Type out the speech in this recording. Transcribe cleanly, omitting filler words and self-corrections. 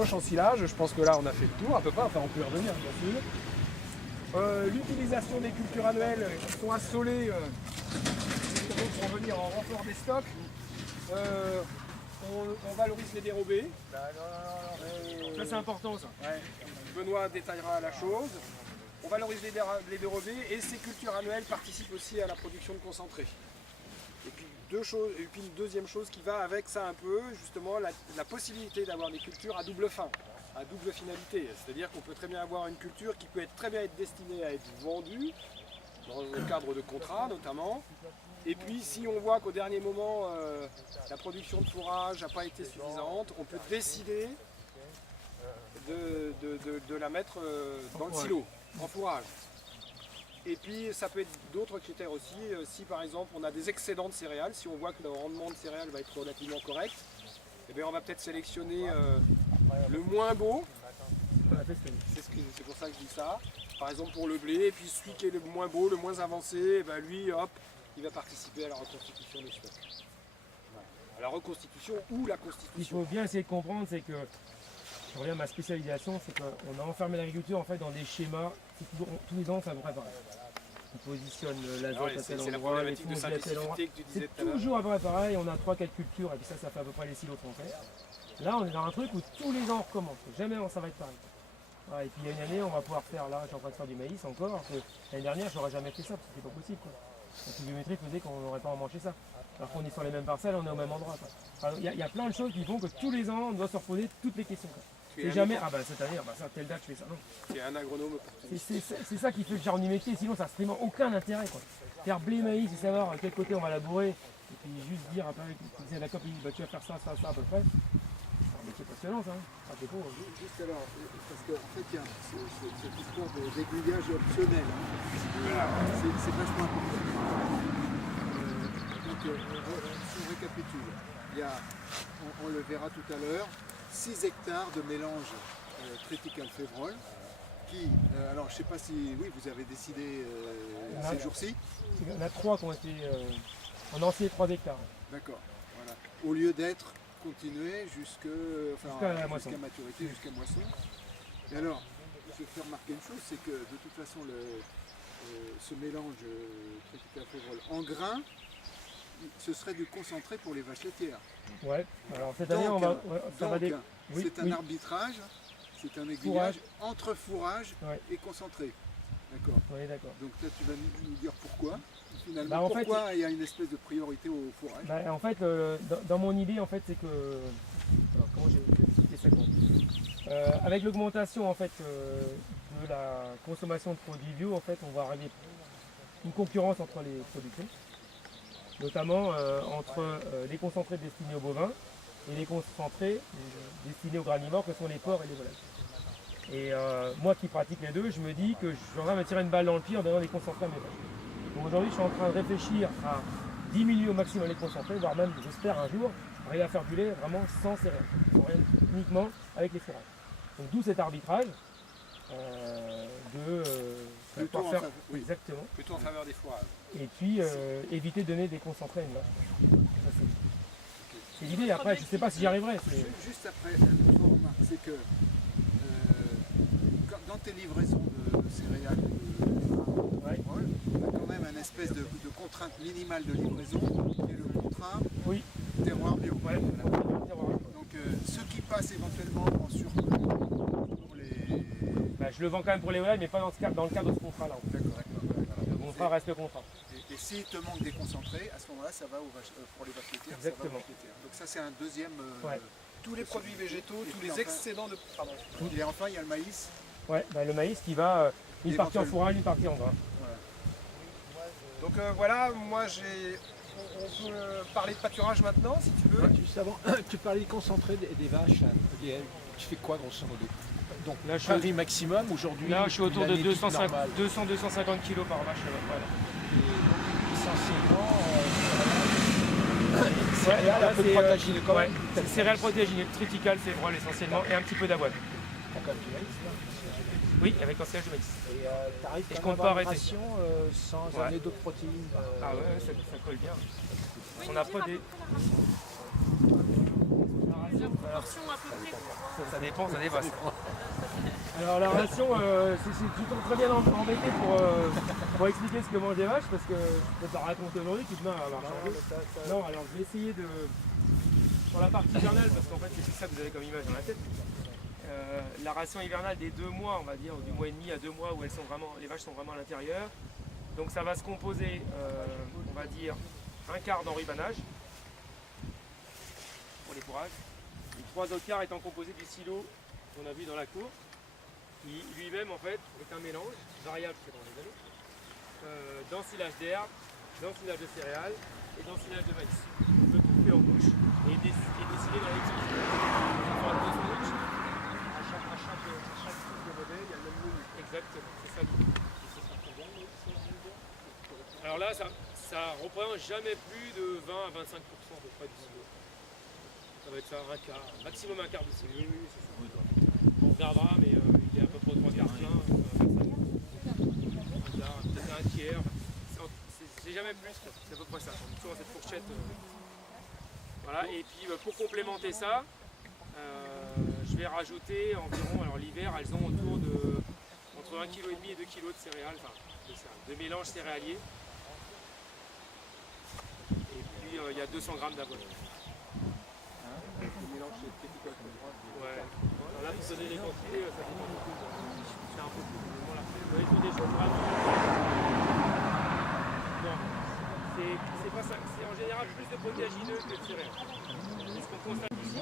gauche en silage, je pense que là on a fait le tour à peu près, enfin on peut y revenir bien sûr. L'utilisation des cultures annuelles qui sont assolées pour venir en renfort des stocks. On valorise les dérobés. Ça c'est important ça. Ouais. Benoît détaillera la chose. On valorise les dérobés et ces cultures annuelles participent aussi à la production de concentré. Et puis une deuxième chose qui va avec ça un peu, justement la possibilité d'avoir des cultures à double fin, à double finalité. C'est-à-dire qu'on peut très bien avoir une culture qui peut très bien être destinée à être vendue, dans le cadre de contrats notamment. Et puis si on voit qu'au dernier moment, la production de fourrage n'a pas été suffisante, on peut décider de la mettre dans le silo, en fourrage. Et puis ça peut être d'autres critères aussi, si par exemple on a des excédents de céréales, si on voit que le rendement de céréales va être relativement correct, eh bien on va peut-être sélectionner le moins beau, c'est pour ça que je dis ça, par exemple pour le blé, et puis celui qui est le moins beau, le moins avancé, eh bien lui hop, il va participer à la reconstitution des stocks. À la reconstitution ou la constitution. Il faut bien essayer de comprendre, c'est que, je reviens à ma spécialisation, c'est qu'on a enfermé l'agriculture en fait dans des schémas, tous les ans ça devrait pareil. On positionne l'azote à tel endroit, les fonds à tel endroit. C'est toujours à peu près pareil, on a 3-4 cultures et puis ça fait à peu près les silos français. Là on est dans un truc où tous les ans on recommence, jamais ça va être pareil. Ouais, et puis il y a une année on va pouvoir faire, là je suis en train de faire du maïs encore, l'année dernière je n'aurais jamais fait ça parce que c'était pas possible. Quoi. La pluviométrie faisait qu'on n'aurait pas à manger ça. Alors qu'on est sur les mêmes parcelles, on est au même endroit. Il y a plein de choses qui font que tous les ans on doit se reposer toutes les questions. C'est jamais, ah bah cette année, ça, telle date je fais ça. Non. Tu es un agronome. C'est ça qui fait le genre du métier, sinon ça n'a strictement aucun intérêt. Quoi. Faire blé, maïs, c'est savoir à quel côté on va labourer, et puis juste dire après, la COP, bah, tu vas faire ça à peu près. C'est passionnant ça. Ah, c'est beau. Juste alors, parce qu'en fait il y a cette histoire d'aiguillage optionnel. C'est vachement important. Donc si on récapitule, il y a, on le verra tout à l'heure, 6 hectares de mélange triticale-févrole qui, alors je ne sais pas si, oui, vous avez décidé ces jours-ci. Il y en a 3 qui ont été, on a lancé 3 hectares. D'accord, voilà. Au lieu d'être continué jusqu'à maturité, jusqu'à moisson. Et alors, je fais remarquer une chose, c'est que de toute façon, ce mélange triticale-févrole en grains, ce serait du concentré pour les vaches laitières. Ouais, alors cette année, c'est un arbitrage, c'est un aiguillage entre fourrage et concentré. D'accord. Oui, d'accord. Donc là, tu vas nous dire pourquoi. Finalement, pourquoi il y a une espèce de priorité au fourrage. En fait, dans mon idée, en fait, c'est que... Alors, comment j'ai expliqué ça avec l'augmentation en fait, de la consommation de produits bio, en fait, on va arriver une concurrence entre les productions, notamment entre les concentrés destinés aux bovins et les concentrés destinés aux granivores que sont les porcs et les volailles. Et moi qui pratique les deux, je me dis que je suis en train de me tirer une balle dans le pied en donnant des concentrés à mes vaches. Donc aujourd'hui, je suis en train de réfléchir à diminuer au maximum les concentrés, voire même, j'espère un jour, arriver à faire du lait vraiment sans céréales, uniquement avec les fourrages. Donc d'où cet arbitrage plutôt en faveur des fourrages. Et puis éviter de donner des concentrés à une vache. C'est l'idée, après je ne sais pas si j'y arriverai. Juste après, une autre remarque, c'est que dans tes livraisons de céréales, on a quand même une espèce de contrainte minimale de livraison, qui est le contrat terroir bio. Donc ceux qui passent éventuellement en surplus pour les... je le vends quand même pour les volailles, mais pas dans le cadre de ce contrat-là. D'accord. Le contrat reste le contrat. Et s'il te manque des concentrés, à ce moment-là, ça va pour les vaches laitières. Exactement. Donc ça, c'est un deuxième... tous les produits végétaux, tous les excédents de... Pardon. Et enfin, il y a le maïs. Ouais, le maïs qui va une partie en fourrage, une partie en grain. Voilà. Donc voilà, moi on peut parler de pâturage maintenant si tu veux. Juste avant, tu parlais du concentré des vaches. Tu fais quoi grosso modo? Donc là, je suis maximum aujourd'hui. Là, je suis autour de 200-250 kg par vache. Voilà. Et donc, essentiellement, un peu de protéagineux quand même. Céréales protéagineuses, triticale, févrole essentiellement, et un petit peu d'avoine. T'as quand même du maïs là? Oui, avec l'ensilage de maïs. Et t'arrives je quand compte même pas à arrêter. ration sans amener d'autres protéines. Ah ouais, ça colle bien. On n'a pas des... La ration proportion à peu près qu'on voit? Ça dépend, ça dépasse. Alors la ration, tu t'en très bien embêté pour expliquer ce que mangent les vaches, parce que je peux te la raconter aujourd'hui, puis demain elle va changer. Non, alors je vais essayer de... Sur la partie hivernale, parce qu'en fait c'est tout ça que vous avez comme image dans la tête. La ration hivernale des 2 mois, on va dire, du mois et demi à 2 mois où les vaches sont vraiment à l'intérieur. Donc ça va se composer, on va dire, un quart d'enrubanage pour les fourrages. Les 3 autres quarts étant composés du silo qu'on a vu dans la cour, qui lui-même en fait est un mélange variable selon les années, d'ensilage d'herbe, d'ensilage de céréales et d'ensilage de maïs. On peut tout faire en couche et déciler dans les petits. À chaque type de modèle, il y a le même menu. Exactement, c'est ça l'idée. Alors là, ça représente jamais plus de 20 à 25% à peu près du silo. Ça va être ça, un quart, maximum un quart de silo. Oui, c'est ça. On regardera, mais il est à peu près 3 quarts plein. Peut-être un tiers. C'est jamais plus, c'est à peu près ça. On est toujours dans cette fourchette. Voilà. Et puis pour complémenter ça, je vais rajouter environ, alors l'hiver, elles ont autour de entre 1,5 kg et 2 kg de céréales, enfin de mélange céréalier. Et puis il y a 200 g d'avoine. Ouais. Alors là, pour donner les quantités, ça dépend beaucoup. C'est un peu plus. Voilà. Vous avez tout des choses vraiment. Non. C'est pas ça. C'est en général plus de protéagineux que de céréales. C'est ce qu'on constate ici.